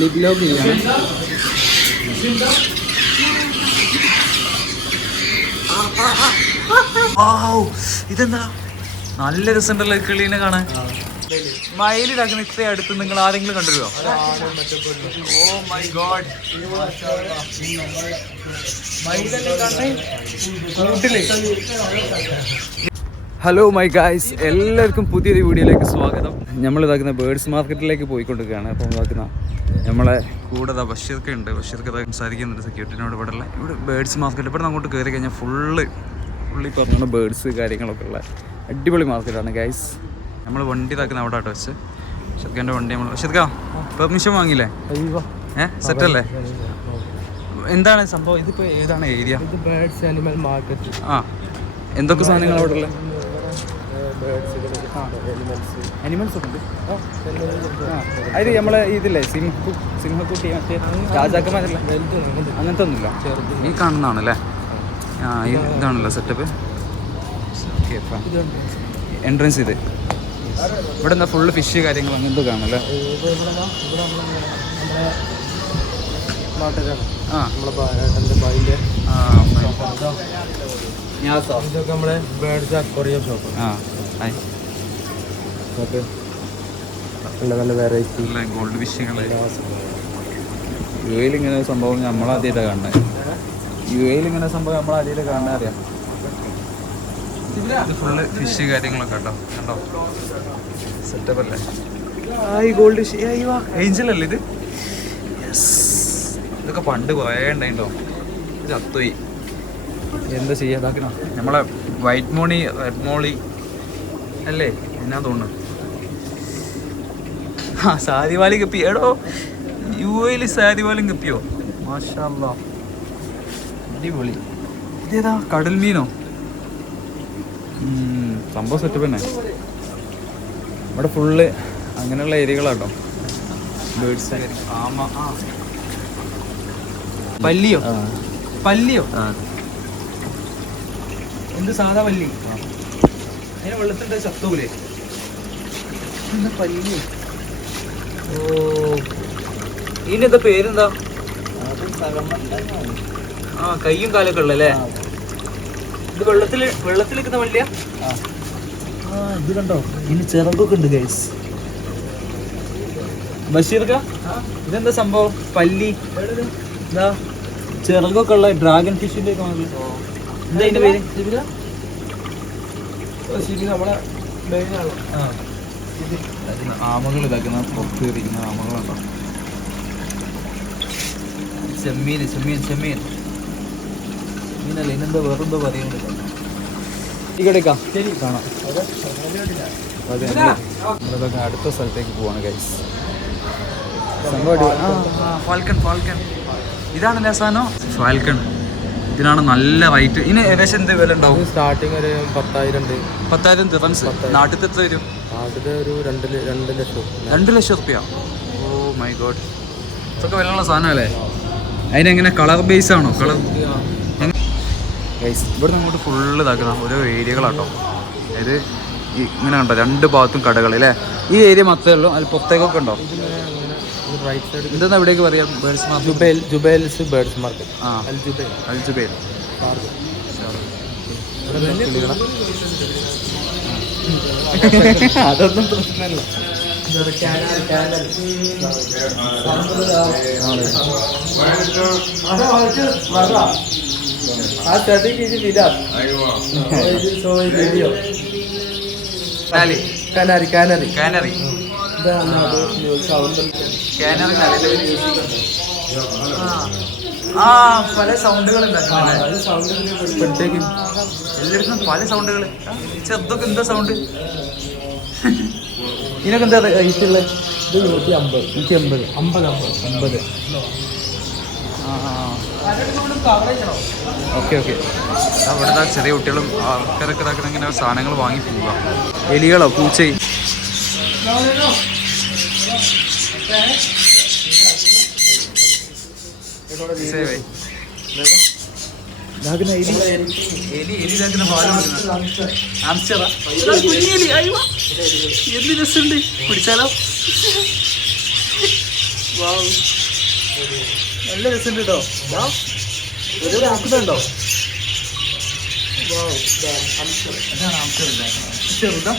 Lock ചെയ്യാണ് ഇതെന്താ? നല്ല രസമുണ്ടല്ലോ ഈ കിളീനെ കാണാൻ. മയിലിടാക്കുന്ന ഇത്ര അടുത്ത് നിങ്ങൾ ആരെങ്കിലും കണ്ടുവരുമോ ഓ my god hello my guys എല്ലാവർക്കും പുതിയൊരു വീഡിയോയിലേക്ക് സ്വാഗതം. നമ്മൾ ഇതാക്കുന്ന ബേർഡ്സ് മാർക്കറ്റിലേക്ക് പോയിക്കൊണ്ടിരിക്കുകയാണ്. അപ്പം ഇതാക്കുന്ന നമ്മളെ കൂടെ അതാ ബഷീർക്ക് ഉണ്ട്. ബഷീർക്ക് സംസാരിക്കുന്നുണ്ട് സെക്യൂരിറ്റിനോട് ഇവിടെ ഉള്ള ഇവിടെ ബേഡ്സ് മാർക്കറ്റ് ഇവിടെ അങ്ങോട്ട് കയറി കഴിഞ്ഞാൽ ഫുള്ള് ഫുള്ളി പറഞ്ഞ ബേഡ്സ് കാര്യങ്ങളൊക്കെ ഉള്ള അടിപൊളി മാർക്കറ്റാണ് ഗൈസ് നമ്മൾ വണ്ടി ഇതാക്കുന്ന അവിടെ ആട്ടോ വെച്ച്. ഷെർഖാന്റെ വണ്ടി നമ്മൾ ഷെർഖാ പെർമിഷൻ വാങ്ങിയില്ലേ? ഏഹ് സെറ്റല്ലേ എന്താണ് സംഭവം? ഇതിപ്പോൾ ഏതാണ് area birds birds animal market ആ. എന്തൊക്കെ സാധനങ്ങൾ അവിടെ ഉള്ളത് അനിമൽസ് ഒക്കെ ഉണ്ട് അതിൽ നമ്മളെ ഇതില്ലേ സിംഹ സിംഹക്കുട്ടി മറ്റേ രാജാക്കന്മാരല്ല? അങ്ങനത്തെ ഒന്നുമില്ല ഈ കാണുന്നതാണല്ലേ? ആ ഇതാണല്ലോ സെറ്റപ്പ് എൻട്രൻസ് ഇത്. ഇവിടെ എന്താ ഫുള്ള് ഫിഷ് കാര്യങ്ങൾ അങ്ങനത്തെ കാണല്ലേ ആ. നമ്മളെ ബേർഡ്സ് അക്വറിയം ഷോപ്പ് ആ. ഗോൾഡ് ഫിഷുകൾ യു എയിൽ ഇങ്ങനെ സംഭവം നമ്മളാദ്യമായിട്ടാണ് കാണുന്നത്. യു എയിൽ ഇങ്ങനെ സംഭവം സംഭവം നമ്മളാദ്യമായിട്ട് കാണുന്നത് അറിയാം? ഇത് ഫുള്ള് ഫിഷ് കാര്യങ്ങളൊക്കെ കേട്ടോ കണ്ടോ? സെറ്റപ്പ് അല്ലേ? ഈ ഗോൾഡ് ഫിഷ് ഏഞ്ചൽ അല്ലേ ഇത്? ഇതൊക്കെ പണ്ട് കുറേ ഉണ്ടായിട്ടോ ഇത് ചത്തുപോയി എന്താ ചെയ്യാതാക്കണോ നമ്മളെ വൈറ്റ് മോണി റെഡ് മോളി അല്ലേ? എന്നാ തോന്നുന്നു? ആ സാരിവാലി കപ്പി എടോ യു എയിൽ സാരിവാലും കപ്പിയോ മാഷാ അല്ലാ. അടിപൊളി. ഇതേതാ? കടൽ മീനോ? സംഭവം സെറ്റപ്പ് തന്നെ. ഇവിടെ ഫുള്ള് അങ്ങനെയുള്ള ഏരിയകളാട്ടോ ബേഡ്സ് ആമ പല്ലിയോ? പല്ലിയോ? എന്ത് സാധാ പല്ലി? അതിനെ വെള്ളത്തിന്റെ ചത്തൂലേ എന്താ പല്ലി ഓ. ഇതിനെന്താ പേരെന്താ? ആ കയ്യും കാലൊക്കെ ഉള്ളല്ലേ? ഇത് വെള്ളത്തിൽ വെള്ളത്തിൽ നിൽക്കുന്ന വള്ളിയാ? ആ. ഇത് കണ്ടോ? ഇനി ചിറകൊക്കെ ഉണ്ട് ഗൈസ് ബഷീർക്ക ഇതെന്താ സംഭവം? പല്ലി? ഇതാ. ചിറകൊക്കെ ഉള്ള ഡ്രാഗൺ ഫിഷിന്റെ ഒക്കെ എന്താ ഇതിന്റെ പേര്? ശരി നമ്മളെ മെയിനാണ് ആ. ആമകൾ ഇതാക്കുന്ന പുറത്ത് ഇരിക്കുന്ന ആമകളുണ്ടോ? ചെമ്മീൻ ചെമ്മീൻ ചെമ്മീൻ. മീനല്ല ഇനെന്താ വേറെന്തോ പറയുന്നില്ല ശരി. കാണാം. അതെ നമ്മളിതൊക്കെ അടുത്ത സ്ഥലത്തേക്ക് പോവാണ് ഗൈസ് സംഭവം ഫാൽക്കൺ ഫാൽക്കൺ. ഇതാണ് ആ സാധനം. ഫാൽക്കൺ. ഇതിനാണ് നല്ല റേറ്റ് ഇനി ഏകദേശം എന്ത് വില ഉണ്ടാവും? സ്റ്റാർട്ടിങ് ഒരു പത്തായിരം ഉണ്ട്. പത്തായിരം ഡിഫറൻസ് നാട്ടിൽ എത്ര വരും? ഒരു രണ്ട് രണ്ട് ലക്ഷം. രണ്ട് ലക്ഷം റുപ്യ. ഓ മൈ ഗോഡ് ഇതൊക്കെ വിലയുള്ള സാധനമല്ലേ അതിനെങ്ങനെ കളർ ബേസ് ആണോ? കളർ ഇവിടെ അങ്ങോട്ട് ഫുള്ള് ഇതാക്കുന്ന ഓരോ ഏരിയകളാട്ടോ അതായത് ഇങ്ങനെ ഉണ്ടോ രണ്ട് ഭാഗത്തും കടകൾ അല്ലേ? ഈ ഏരിയ മാത്രമേ ഉള്ളൂ. അതിൽ പുറത്തേക്കൊക്കെ ഉണ്ടോ? റൈറ്റ് സൈഡ് എന്തെന്നാ ഇവിടേക്ക് പറയാം? Birds market Jubail Jubail's birds market ആ. അൽ അൽ ജുബേൽ. അതൊന്നും പ്രശ്നമല്ല. ആ വീഡിയോ കാലി കാനാരി കാനാരി കാനറി ഇതാണ് അത്. സൗണ്ട് കാനറി ആ പല സൗണ്ടുകൾ എല്ലായിടത്തും പല സൗണ്ടുകൾ ചെറുതൊക്കെ എന്താ സൗണ്ട് ഇതിനൊക്കെ എന്താ റേറ്റുള്ളത് ഇത് നൂറ്റി അമ്പത് നൂറ്റി അമ്പത്. അമ്പത് അമ്പത് അമ്പത് ഓക്കെ ഓക്കെ. അവിടുത്തെ ചെറിയ കുട്ടികളും ആൾക്കാരൊക്കെ ഇതാക്കണ ഇങ്ങനെ സാധനങ്ങൾ വാങ്ങി പോവുക. എലികളോ പൂച്ചയും? എന്ത് രസമുണ്ട്. പിടിച്ചാലോ നല്ല രസമുണ്ട് കേട്ടോ ഒരു ആക്കുന്നുണ്ടോ? ചെറുതാ.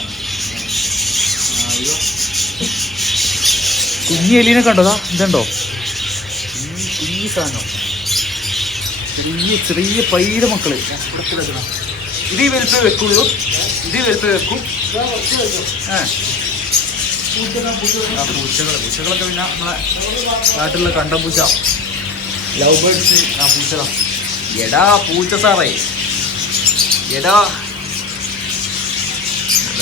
കുഞ്ഞി എലീനെ കണ്ടതാ ഇതുണ്ടോ? കുഞ്ഞി സാധനം ചെറിയ ചെറിയ പൈര മക്കൾ. ഇതേ വലുപ്പേ വെക്കുള്ളൂ. ഇത് വലുപ്പേ വെക്കും. പൂച്ചകൾ. പൂച്ചകളൊക്കെ പിന്നെ നമ്മളെ നാട്ടിലുള്ള കണ്ട പൂച്ച ലവ് ബേർഡ്സ് ആ പൂച്ചതാ എടാ പൂച്ച സാറേ. എടാ.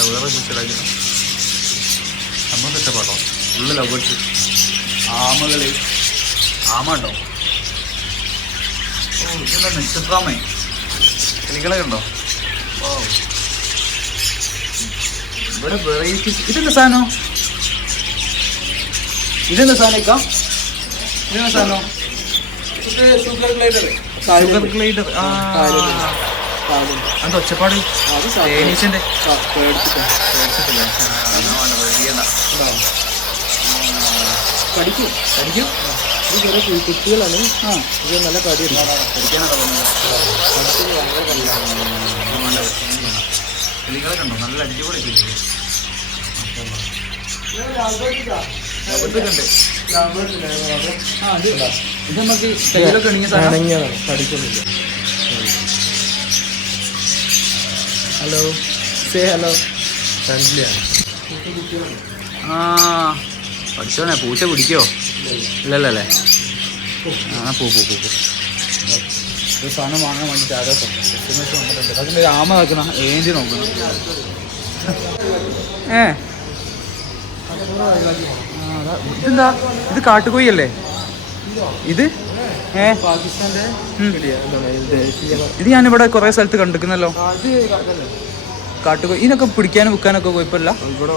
വേറെ പൂച്ചകളാ നമ്മൾ സെറ്റപ്പാട്ടോ ഫുള്ള് ലവ് ആമകൾ ആമകൾ. ആമ ഉണ്ടോ? ഓ ഇതെന്താ നക്ഷത്രാമേ കിളികളെ ഉണ്ടോ? ഓ ഇവിടെ വെറൈറ്റി ഇതെന്താ സാധനം? ഇതെന്താ സാധനം ഇക്ക? ഇതെന്താ സാധനം? ഗ്ലൈഡർ ഷുഗർ ഗ്ലൈഡർ ആ. ഒച്ചപ്പാട്? പേടിച്ചിട്ടില്ല. വേണ്ട. പഠിക്കും. കടിക്കും ഇത് ചെറിയ കു- കുട്ടികളാണ്. ആ. ഇത് നല്ല കടിയുണ്ട് തോന്നുന്നത്. നല്ല അടിപൊളി കിളികൾ ഉണ്ട് ആ ഇത് ഇത് നമുക്ക് കയ്യിലൊക്കെ ഇണങ്ങിയ സാധനം. ഇണങ്ങിയതാണ് കടിക്കുന്നില്ല ഹലോ സേ ഹലോ ഫ്രണ്ട്ലിയാണ് ആ പഠിച്ചോനെ പൂച്ച പിടിക്കോ? ഇല്ലല്ലേ ആ പൂ പൂ പൂ പോ. ഒരു സാധനം വാങ്ങാൻ വേണ്ടിയിട്ട് ആരോ വന്നിട്ടുണ്ട്. അതിന്റെ ആമ നോക്കണം ഏന്തി നോക്കണം. ഏ. ഇതെന്താ? ഇത് കാട്ടുകോയല്ലേ ഇത്? ഏ? ദേശീയ ഇത്. ഞാനിവിടെ കുറേ സ്ഥലത്ത് കണ്ടിരിക്കുന്നല്ലോ. കാട്ടുകോയി ഇതിനൊക്കെ പിടിക്കാനും വിൽക്കാനൊക്കെ കുഴപ്പമില്ല? ഇവിടെ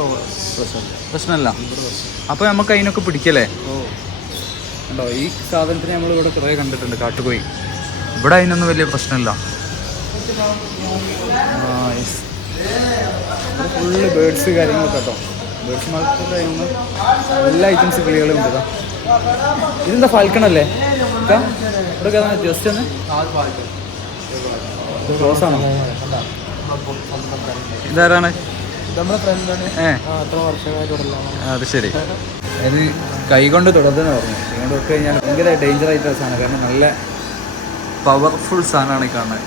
പ്രശ്നമല്ല. അപ്പൊ അപ്പോൾ നമുക്ക് അതിനൊക്കെ പിടിക്കല്ലേ? ഓ. ഉണ്ടോ ഈ സാധനത്തിന് നമ്മൾ ഇവിടെ കുറേ കണ്ടിട്ടുണ്ട് കാട്ടുകോഴി. ഇവിടെ അതിനൊന്നും വലിയ പ്രശ്നമില്ല. ഫുള്ള് ബേഡ്സ് കാര്യങ്ങളൊക്കെ കേട്ടോ. ബേഡ്സ് മാർക്കറ്റ് ആയിരുന്നു എല്ലാ ഐറ്റംസ് കിളികളും ഉണ്ട് കേട്ടോ. ഇതെന്താ ഫാൽക്കൺ അല്ലേ? ഇവിടെ ജസ്റ്റ് ഒന്ന്? ക്ലോസ് ആണോ? ഇതാരാണ്. അത് ശരി അത് കൈ കൊണ്ട് തുടർന്ന് പറഞ്ഞു കൈ കൊണ്ട് തൊട്ട് കഴിഞ്ഞാൽ ഭയങ്കര ഡേഞ്ചർ ആയിട്ടുള്ള സാധനം കാരണം നല്ല പവർഫുൾ സാധനമാണ് ഈ കാണുന്നത്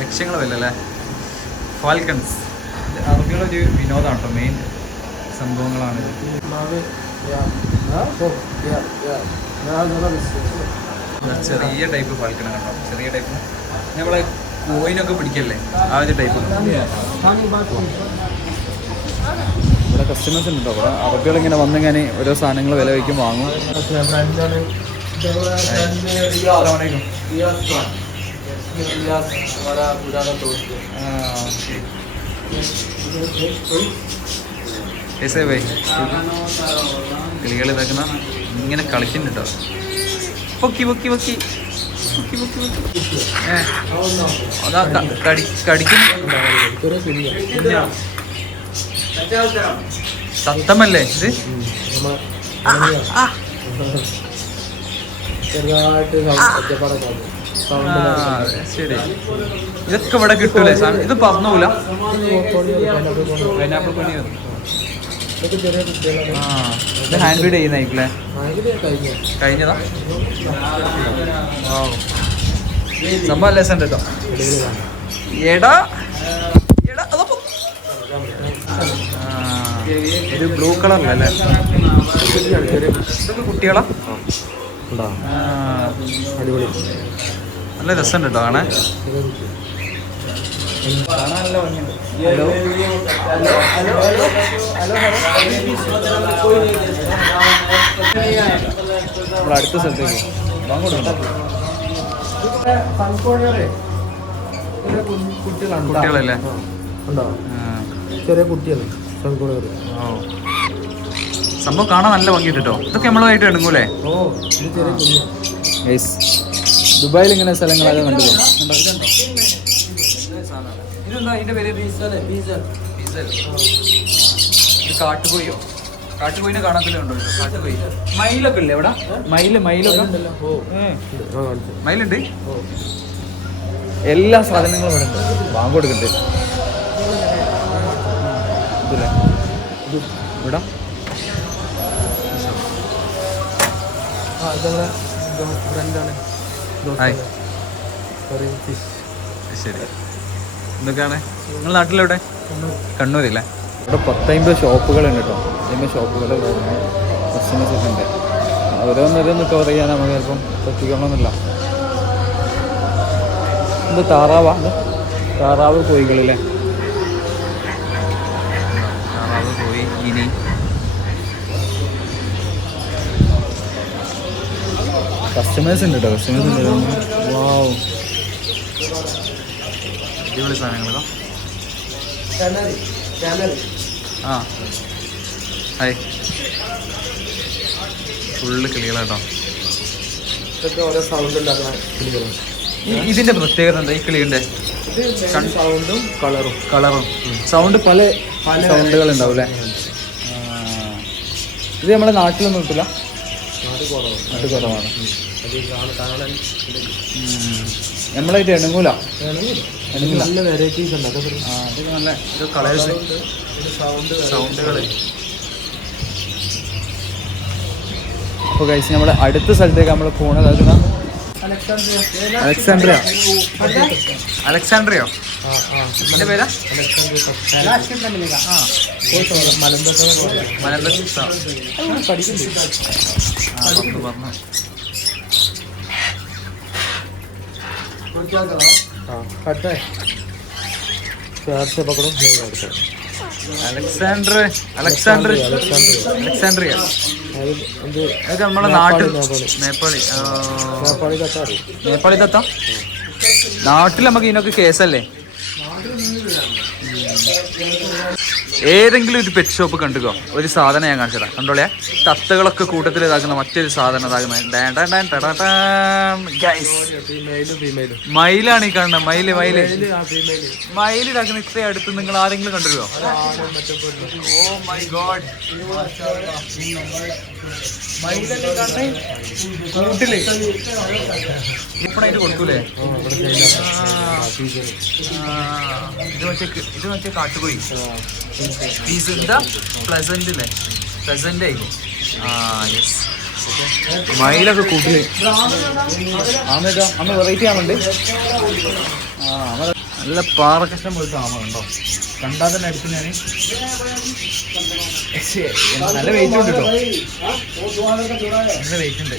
ലക്ഷ്യങ്ങൾ വല്ലല്ലേ ഫാൽക്കൺസ് അവർക്കുള്ള ഒരു വിനോദമാണ് കേട്ടോ മെയിൻ സംഭവങ്ങളാണ്. ചെറിയ ടൈപ്പ് ഫാൽക്കൺ കണ്ടോ ചെറിയ ടൈപ്പ് നമ്മളെ കോയിനൊക്കെ പിടിക്കല്ലേ? ആ ഒരു ടൈപ്പ് ഇവിടെ കസ്റ്റമേഴ്സ് ഉണ്ടോ? ഇവിടെ അറബികൾ ഇങ്ങനെ വന്നിങ്ങനെ ഓരോ സാധനങ്ങൾ വില വയ്ക്കും വാങ്ങും. കിളികൾ ഇതാക്കുന്ന ഇങ്ങനെ കളിക്കുന്നുണ്ടോ പൊക്കി പൊക്കി പൊക്കി. അതാ ക- കടി കടിക്കുന്നു ചെറിയ കുഞ്ഞാ കുഞ്ഞാ. സത്തമല്ലേ ഇത് ശരി ഇതൊക്കെ ഇവിടെ കിട്ടൂലേ സാധനം ഇത് പറഞ്ഞൂല പൈനാപ്പിൾ പണി കുട്ടികളാണ് ആ ഇത് ഹാൻഡ് ബീഡ് ചെയ്യുന്നതായിരിക്കില്ലേ അതിന് കഴിഞ്ഞ കഴിഞ്ഞതാ. സംഭവം ലെസൺ കേട്ടോ. എടാ എടാ അതപ്പോ ആ, ഇത് ബ്ലൂ കളറിലല്ലേ ഇതൊക്കെ കുട്ടികളാ? അടിപൊളി നല്ല രസമുണ്ട് കേട്ടോ കാണാൻ. ചെറിയ കുട്ടി ഹലോ ഹലോ ഹലോ ഹലോ നമ്മൾ അടുത്ത സ്ഥലത്തേക്ക് അങ്ങോട്ടുണ്ടോ കുട്ടികളാണ് കുട്ടികളല്ലേ? ഉണ്ടോ? ആ, ചെറിയ കുട്ടികൾ സൺകോണർ ഓ. സംഭവം കാണാൻ നല്ല ഭംഗി കേട്ടോ. ഇതൊക്കെ നമ്മളായിട്ട് എടുക്കൂലേ? ഓ ദുബായിൽ ഇങ്ങനെ സ്ഥലങ്ങളൊക്കെ കണ്ടു ഇതെന്താ അതിന്റെ പേര്? ഇത് കാട്ടുപോയോ കാട്ടുപോയിനെ കാണത്തില്ലുണ്ടോ? കാട്ടുപോയി. മയിലൊക്കെ ഇല്ലേ ഇവിടെ? മയിൽ മയിലൊക്കെ? ഓ. ഏ. ആ കാണിച്ചു മയിലുണ്ട്? ഓ. എല്ലാ സാധനങ്ങളും ഇവിടെ ഉണ്ട്. ഇതില്ലേ? ഇവിടെ. ഫ്രണ്ടാണ് സോറി ഫിഷ് ശരി. എന്തൊക്കെയാണ്? നിങ്ങൾ നാട്ടിലെവിടെ? കണ്ണൂരില്ലേ? ഇവിടെ പത്തമ്പത് ഷോപ്പുകളുണ്ട് കേട്ടോ. അമ്പത് ഷോപ്പുകൾ കസ്റ്റമേഴ്സ് ഒക്കെ ഉണ്ട്. ഓരോന്നോരോന്ന് കവർ ചെയ്യാൻ നമുക്ക് ചിലപ്പം പറ്റിക്കണമെന്നില്ല. ഇത് താറാവാണ് താറാവ് കോഴികളില്ലേ താറാവ് കോഴി ഇനി കസ്റ്റമേഴ്സ് ഉണ്ട് കേട്ടോ. കസ്റ്റമേഴ്സ് ഉണ്ട്. വാവ് അടിപൊളി സാധനങ്ങളോ ആ. ഹായ്. ഫുള്ള് കിളികളാട്ടോ ഇതിന്റെ പ്രത്യേകത എന്താ? ഈ കിളിയുടെ സൗണ്ടും കളറും കളറും സൗണ്ട് പല പല സൗണ്ടുകൾ ഉണ്ടാവും അല്ലേ? ഇത് നമ്മുടെ നാട്ടിലൊന്നും കിട്ടില്ല കുറവാണ്. അത് കാണാൻ നമ്മളായിട്ട് എണങ്ങൂല നല്ല വെറൈറ്റീസ് ഉണ്ട്. അതൊക്കെ നല്ല കളേഴ്സ് സൗണ്ടുകൾ അപ്പോൾ കഴിച്ച് നമ്മൾ അടുത്ത സ്ഥലത്തേക്ക് നമ്മൾ പോണത് അലക്സാണ്ട്രിയോ. അലക്സാണ്ട്രിയ. അലക്സാണ്ട്രിയോ? എന്റെ പേരാ? Alexander Alexander Alexandria. അതൊക്കെ നാട്ടിൽ നേപ്പാളി നേപ്പാളി തത്ത? നാട്ടിൽ നമുക്ക് ഇതിനൊക്കെ കേസല്ലേ? ഏതെങ്കിലും ഒരു പെറ്റ് ഷോപ്പ് കണ്ടുക്കോ? ഒരു സാധനം ഞാൻ കാണിച്ചു തരാം. കണ്ടോളെ തത്തകളൊക്കെ കൂട്ടത്തിൽ ഇതാക്കുന്ന മറ്റൊരു സാധനം ഇതാക്കുന്ന മയിലാണ് ഈ കാണുന്നത്. മയിൽ മയിൽ. മയിൽ ഇതാക്കുന്ന ഇത്രയും അടുത്ത് നിങ്ങൾ ആരെങ്കിലും കണ്ടിരുവോ. ഓ മൈ ഗോഡ് കൂട്ടിൽ. ഇപ്പണായിട്ട് കൊടുക്കൂലേ? ഇത് മറ്റേ ഇത് മറ്റേ കാട്ടുപോയി പീസ് എന്താ പ്ലസന്റ് അല്ലേ പ്ലസന്റ് ആ യെസ് മയിലൊക്കെ കൂട്ടി. അമ്മ വെറൈറ്റി ആമുണ്ട് ആ അമ്മ നല്ല പാറക്കഷ്ണം പോയിട്ട് ആമ ഉണ്ടോ? കണ്ടാൽ തന്നെ അടുത്ത് ഞാൻ നല്ല വെയിറ്റ് ഉണ്ട് കേട്ടോ. നല്ല വെയിറ്റ് ഉണ്ട്.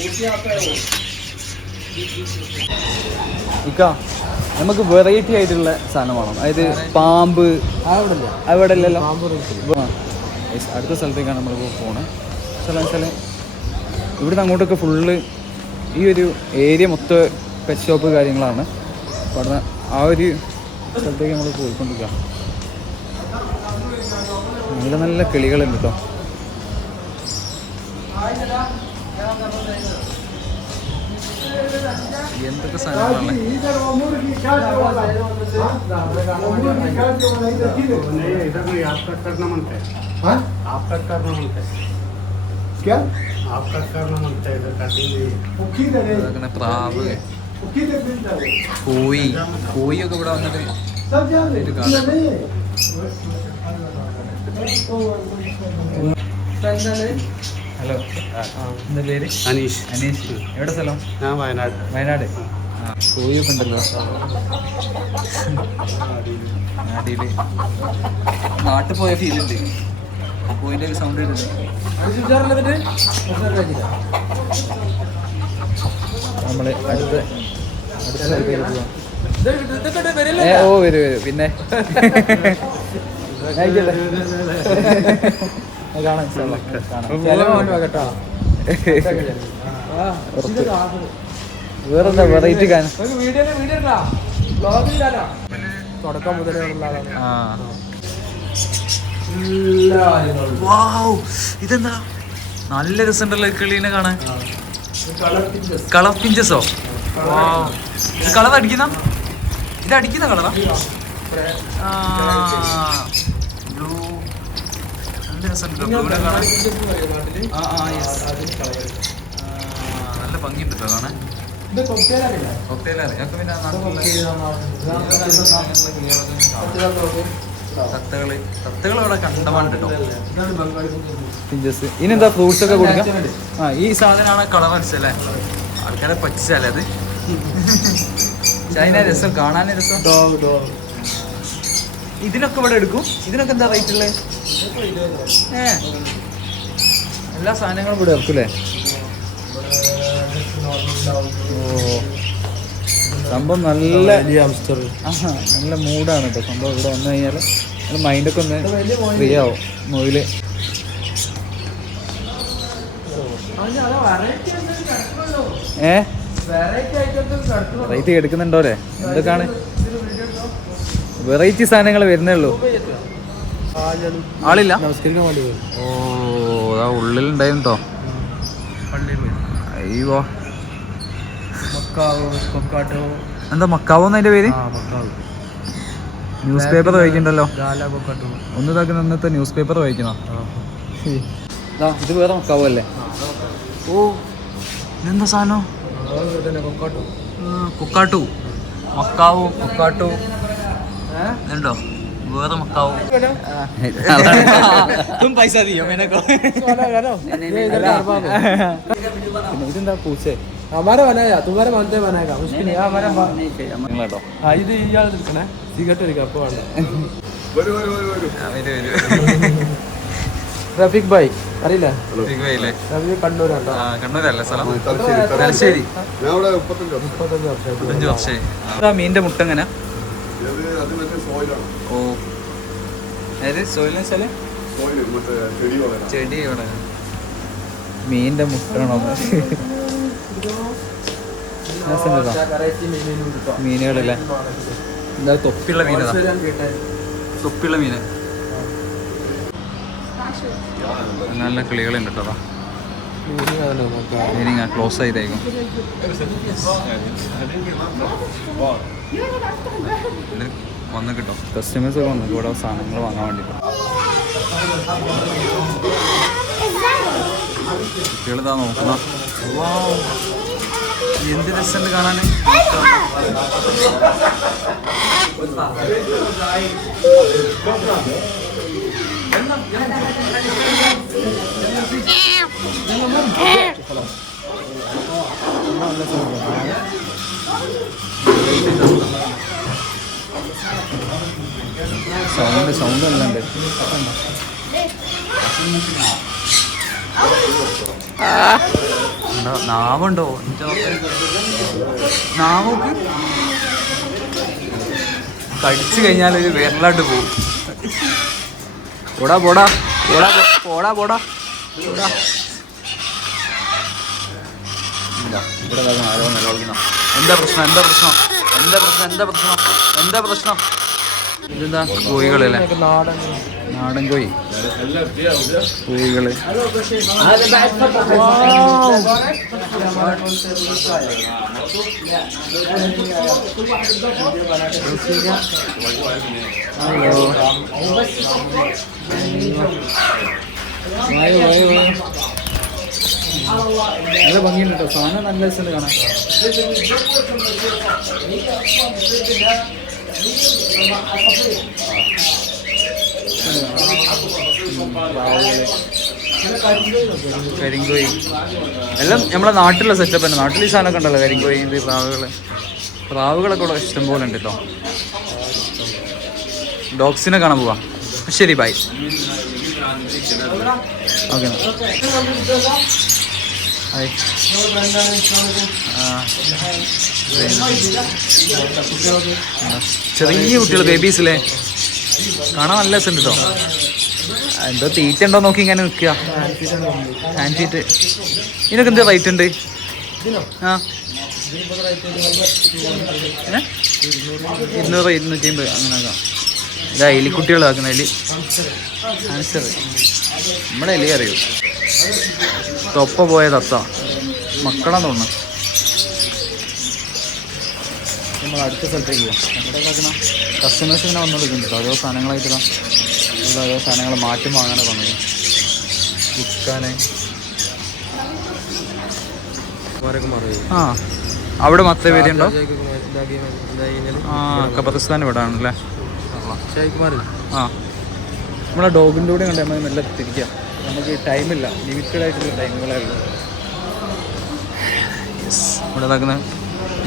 ഇക്ക നമുക്ക് വെറൈറ്റി ആയിട്ടുള്ള സാധനം വേണം. അതായത് പാമ്പ്. അവിടെ ഇല്ലല്ലോ. അടുത്ത സ്ഥലത്തേക്കാണ് നമ്മൾ പോണത് സ്ഥലം വെച്ചാൽ ഇവിടുന്ന് അങ്ങോട്ടൊക്കെ ഫുള്ള് ഈ ഒരു ഏരിയ മൊത്തം പെറ്റ് ഷോപ്പ് കാര്യങ്ങളാണ്. അപ്പോൾ അവിടെ ആ ഒരു സ്ഥലത്തേക്ക് നമ്മൾ പോയിക്കൊണ്ടിരിക്കുക നല്ല നല്ല കിളികളുണ്ട് കേട്ടോ എന്തൊക്കെ സാധനങ്ങളാണ്? അങ്ങനെ പ്രാവ്. ഒക്കെ ഇവിടെ വന്നിട്ട് ഹലോ. എന്താ പേര്? അനീഷ്. അനീഷ്. എവിടെ സ്ഥലം? ഞാൻ വയനാട്. വയനാട്. കോഴിയൊക്കെ ഉണ്ടല്ലോ. നാട്ടിൽ നാട്ടിൽ പോയ ഫീലുണ്ട് ഉണ്ട്. കോയിന്റെ ഒരു സൗണ്ട് നമ്മൾ അടുത്ത അടുത്ത ഓ വരൂ വരൂ. പിന്നെ. കാണാം. കാണാം. വേറെന്താ വെറൈറ്റി കാണാൻ? തുടക്കം മുതലേ ഉള്ള ആളാണ്. ആ. വാവ്. ഇതെന്താ? നല്ല രസമുണ്ടല്ലോ കിളീനെ കാണാൻ. കളർ പിഞ്ചസോ. ഇത് കളർ അടിക്കുന്ന? ഇത് അടിക്കുന്ന കളറാ? ബ്ലൂ. നല്ല രസമുണ്ട്. കേട്ടോ ഇവിടെ കാണാൻ. ആ ആ നല്ല ഭംഗിയുണ്ട് കേട്ടോ കാണാൻ. കൊക്കയിലാണ് ഞങ്ങൾക്ക് പിന്നെ തത്തകൾ. തത്തകൾ അവിടെ കണ്ടമാണ്ട് ഇനിന്താ ഫ്രൂട്ട്സ് ഒക്കെ കൊടുക്കാം? ആ ഈ സാധനമാണ് കളർ മനസ്സിലല്ലേ? ആൾക്കാരെ പറ്റിച്ചല്ലേ അത്? ചൈന രസം കാണാൻ രസം. ഇതിനൊക്കെ ഇവിടെ എടുക്കും. ഇതിനൊക്കെ എന്താ റേറ്റ് ഉള്ളത് ഏ. എല്ലാ സാധനങ്ങളും ഇവിടെ ഇറക്കൂലേ ഓ. സംഭവം നല്ല. നല്ല മൂഡാണ് കേട്ടോ. സംഭവം ഇവിടെ വന്നു കഴിഞ്ഞാൽ മൈൻഡൊക്കെ ഒന്ന് ഫ്രീ ആവും? എന്തെങ്കിലും ഏ? വെറൈറ്റി എടുക്കുന്നുണ്ടോ അല്ലേ? എന്തൊക്കെയാണ്? വെറൈറ്റി സാധനങ്ങൾ വരുന്നേ ഉള്ളൂ. ആളില്ല? നമസ്കരിക്കാൻ വേണ്ടി ഓ അതാ ഉള്ളിലുണ്ടായിരുന്നു അയ്യോ. മക്കാവോ എന്താ മക്കാവോന്ന് എന്നതിന്റെ പേര്? മക്കാവ്. ന്യൂസ് പേപ്പർ വായിക്കണ്ടല്ലോ. ഒന്ന് ഇതാക്കുന്ന അന്നത്തെ ന്യൂസ് പേപ്പർ വായിക്കണോ. ഇത് വേറെ നോക്കാവല്ലേ അല്ലേ ഓ എന്താ സാധനം? കൊക്കാട്ടോ. Macaw cockatoo. ഉണ്ടോ വേറെ മക്കാവു. തും പൈസ ഇതെന്താ പൂച്ചേ? हमारा बनाया तुम्हारे मानते बनाएगा मुश्किल नहीं हमारा നിങ്ങളോ ആ ഇത് ഇയാൾ എടുക്കണേ സിഗരറ്റ് എടുക്കാം അപ്പോൾ റഫീഖ് ഭായ് അറിയില്ല റഫീഖ് കണ്ണൂരാട്ടോ കണ്ണൂരല്ലേ സ്ഥലം തലശ്ശേരി ഞാൻ ഇവിടെ മുപ്പത്തഞ്ച് വർഷം മുപ്പത്തഞ്ച് വർഷമായിട്ട് അഞ്ച് വർഷമായി അതാ മീനിന്റെ മുട്ട എങ്ങനെ ഇത് അത് മറ്റേ സോയിലാണ് ഓ അതായത് സോയിലെന്ന് വെച്ചാല് സോയിൽ മറ്റേ ചെടി വളരാൻ ചെടി ഇവിടെ മീനിന്റെ മുട്ടാണോ രസമുണ്ടോ? മീനുകളല്ലേ? എന്താ തൊപ്പിയുള്ള മീനതാ തൊപ്പിയുള്ള മീന്. നല്ല കിളികളുണ്ട് കേട്ടോ മീനിങ് ക്ലോസ് ചെയ്തേക്കും വന്നു വന്ന് കിട്ടും. കസ്റ്റമേഴ്സ് ഒക്കെ വന്നു. ഇവിടെ സാധനങ്ങൾ വാങ്ങാൻ വേണ്ടിയിട്ട് കുട്ടികളിതാ നോക്കുന്ന. എന്ത് രസമുണ്ട് കാണാൻ സൗണ്ട് സൗണ്ട് ഉണ്ടോ? നാവുണ്ടോ? നാവോക്ക്? കടിച്ചു കഴിഞ്ഞാൽ ഒരു വിരലായിട്ട് പോകും പോടാ പോടാ പോടാ പോടാ പോടാ. പോടാ ഇവിടെ ആരോ നിലവിളിക്കുന്ന. എന്താ പ്രശ്നം? എന്താ പ്രശ്നം? എന്താ പ്രശ്നം? എന്താ പ്രശ്നം? എന്താ പ്രശ്നം? ഇതെന്താ? കോഴികളല്ലേ? നാടൻ കോഴി. വായോ നല്ല ഭംഗിയുണ്ട് കേട്ടോ സാധനം നല്ല രസമുണ്ട് കാണാൻ കരിങ്കോയി. എല്ലാം നമ്മളെ നാട്ടിലെ സെറ്റപ്പ് തന്നെ. നാട്ടിൽ ഈ സാധനമൊക്കെ ഉണ്ടല്ലോ കരിങ്കോയി പ്രാവുകൾ പ്രാവുകളൊക്കെ ഇവിടെ ഇഷ്ടം പോലെ ഉണ്ട് കേട്ടോ ഡോഗ്സിനെ കാണാൻ പോവാ. ശരി ബൈ ഓക്കെ ഹായ് ചെറിയ കുട്ടികൾ ബേബീസിലെ കാണാൻ നല്ല രസമുണ്ട് കേട്ടോ എന്തോ തീറ്റ ഉണ്ടോ നോക്കി ഇങ്ങനെ നിൽക്കുക. ആന്റീറ്റ് ഇതിനൊക്കെ എന്താ റേറ്റ് ഉണ്ട്? ആ? ഇരുന്നൂറ് ഇരുന്നൂറ്റി അമ്പത് അങ്ങനെ ഇതാ ഇതാ എലിക്കുട്ടികളാക്കുന്ന എലി ആൻസർ നമ്മുടെ എലി അറിയൂ? തൊപ്പ പോയ തത്ത. മക്കളാന്ന് തോന്നുന്നു. നമ്മൾ അടുത്ത സ്ഥലത്തേക്ക് പോകും നമ്മുടെ കാക്കുന്ന കസ്റ്റമേഴ്സ് ഇങ്ങനെ വന്നുകൊടുക്കുന്നുണ്ട് ഓരോ സാധനങ്ങളായിട്ടുള്ള ഓരോ സാധനങ്ങൾ മാറ്റി വാങ്ങാനേ വന്നത് മാറി ആ. അവിടെ മത്ത പേരുണ്ടോ ആ ഖബർസ്ഥാൻ ഇവിടെ ആണല്ലേ ആ. നമ്മളെ ഡോഗിന്റെ കൂടെ കണ്ട് നമ്മൾ മെല്ലെ തിരിക്കാം. നമുക്ക് ടൈമില്ല ലിമിറ്റഡ് ആയിട്ടുള്ള ടൈമുകളായിരുന്നു ഇവിടെ ഇതാക്കുന്ന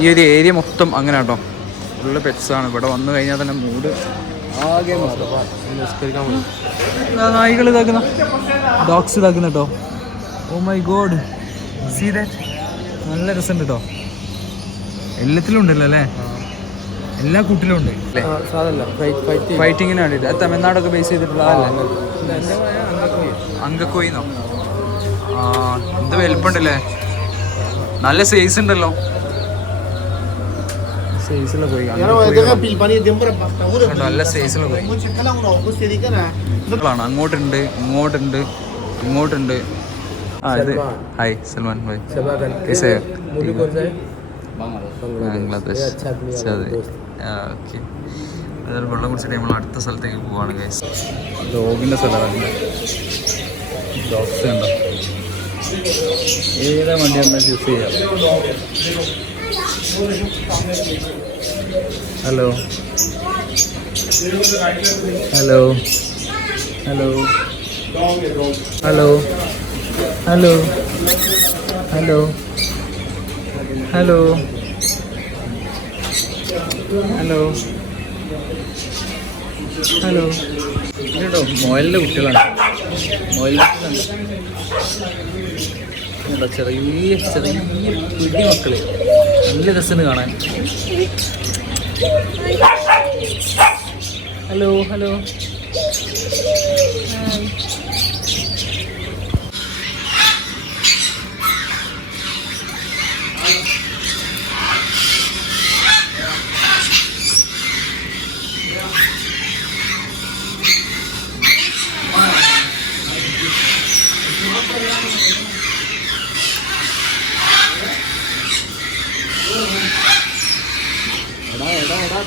ഈ ഒരു ഏരിയ മൊത്തം അങ്ങനെ കേട്ടോ ഫുള്ള് പെറ്റ്സാണ് ഇവിടെ വന്നു കഴിഞ്ഞാൽ തന്നെ മൂഡ് ആകെ നായികൾ ഇതാക്കുന്ന. ഡോഗ്സ് ഇതാക്കുന്ന കേട്ടോ oh my god see that നല്ല രസമുണ്ട് കേട്ടോ എല്ലാത്തിലും ഉണ്ടല്ലോ അല്ലേ? എല്ലാ കൂട്ടിലും ഉണ്ട്. ഫൈറ്റിങ്ങിന് വേണ്ടിയിട്ട്. തമിഴ്നാടൊക്കെ ബേസ് ചെയ്തിട്ടുള്ള അങ്കക്കോയിന്നോ ആ എന്ത് വലുപ്പുണ്ടല്ലേ നല്ല സൈസ് ഉണ്ടല്ലോ. സൈസുള്ള കോഴി നല്ല സൈസുള്ള കോഴി അങ്ങോട്ടുണ്ട് ഇങ്ങോട്ടുണ്ട് ഇങ്ങോട്ടുണ്ട്. ആ ഇത്. ഹായ് സൽമാൻ ഭായ് ബംഗ്ലാദേശ് അതെ. ഓക്കെ അതായത് വെള്ളം കുടിച്ചിട്ട് നമ്മൾ അടുത്ത സ്ഥലത്തേക്ക് പോവാണ് ഗൈസ് ഡോഗിന്റെ സ്ഥലമാണ് ഡോക്ടർ ഉണ്ടോ? ഏതാ വണ്ടി എന്നാൽ ചൂസ് ചെയ്യാം? Hello. Hello. Hello. Hello. Hello. Hello. Hello. Hello. Hello. കേട്ടോ മോയലിന്റെ കുട്ടികളാണ്. മോയലിന്റെ ചെറിയ ചെറിയ പിടി മക്കൾ. നല്ല രസമാണ് കാണാൻ. Hello hello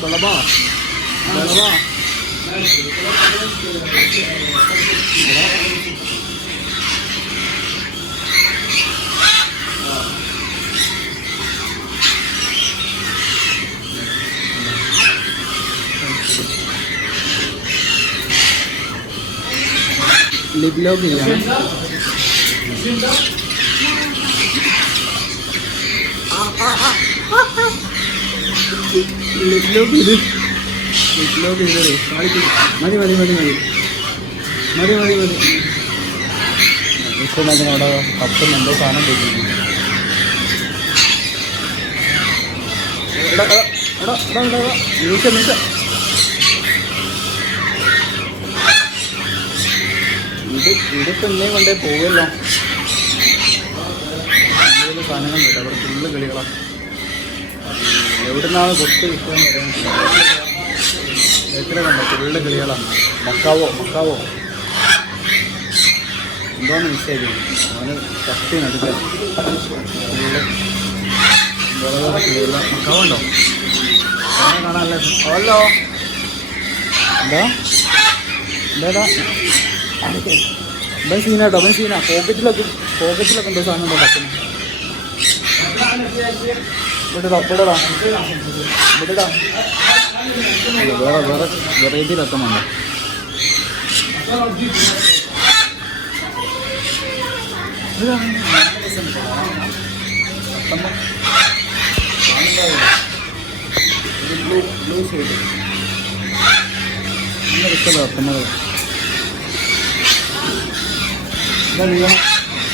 Dalawa. Dalawa. Liblog leg ഇത് ലെഗ് ലോക്ക് ചെയ്തത് മതി മതി മതി മതി മതി മതി മതി ഇപ്പം അതിനവിടെ കപ്പും എന്തോ സാധനം പോയിട്ടുണ്ട് ഇത് ഇത് കൊണ്ടേ പോവല്ലോ. സാധനങ്ങൾ അവിടെ ഫുള്ള് കളികളാണ് എവിടെ നിന്നാണ് കൊത്ത് കിട്ടുകയെന്ന് എത്ര കണ്ടോ? ഫുള്ള് കിളികളാണ്. മക്കാവോ? മക്കാവോ? എന്തോന്ന് മിസ്സായിരിക്കും അവന് കത്തി നടുക്കാൻ ഫുള്ള് വേറെ കളികളാ അവനെ കാണാനല്ലേ? ഹലോ? എന്താ? എന്താടാ? ഇവൻ സീനാട്ടോ അവൻ സീനാ പോക്കറ്റിലൊക്കെ പോക്കറ്റിലൊക്കെ എന്തോ സാധനം ഉണ്ടോ? പറ്റുന്നു വിടടാ വിടടാ വിടടാ വേറെ വേറെ വെറൈറ്റി രസമാണ്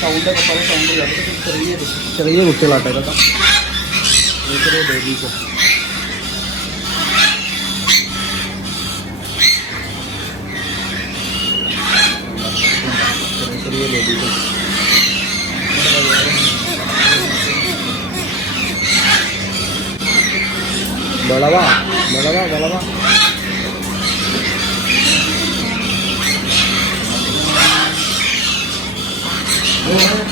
സൗണ്ട് ചെറിയ ചെറിയ കുട്ടികളാട്ടെ കേട്ടോ. siguro baby ko. Siguro baby ko. Dalawa, dalawa, dalawa. Oh.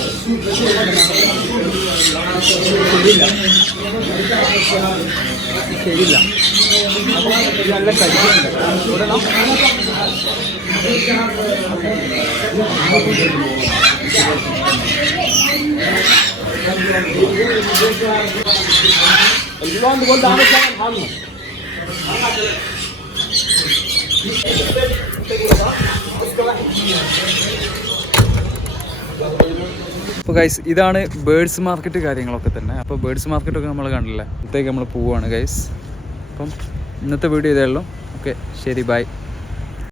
ശരിയില്ല അപ്പോൾ നല്ല കഴിക്കുന്നുണ്ട് കൂടണം എല്ലാം കൊണ്ട് ആവശ്യമാണ് കാണുന്നു Thank you. അപ്പോൾ ഗൈസ് ഇതാണ് ബേഡ്സ് മാർക്കറ്റ് കാര്യങ്ങളൊക്കെ തന്നെ. അപ്പോൾ ബേഡ്സ് മാർക്കറ്റൊക്കെ നമ്മൾ കണ്ടില്ലേ? ഇത്തേക്ക് നമ്മൾ പോവുകയാണ് ഗൈസ് അപ്പം ഇന്നത്തെ വീഡിയോ ഇതേ ഉള്ളൂ. ഓക്കെ ശരി ബൈ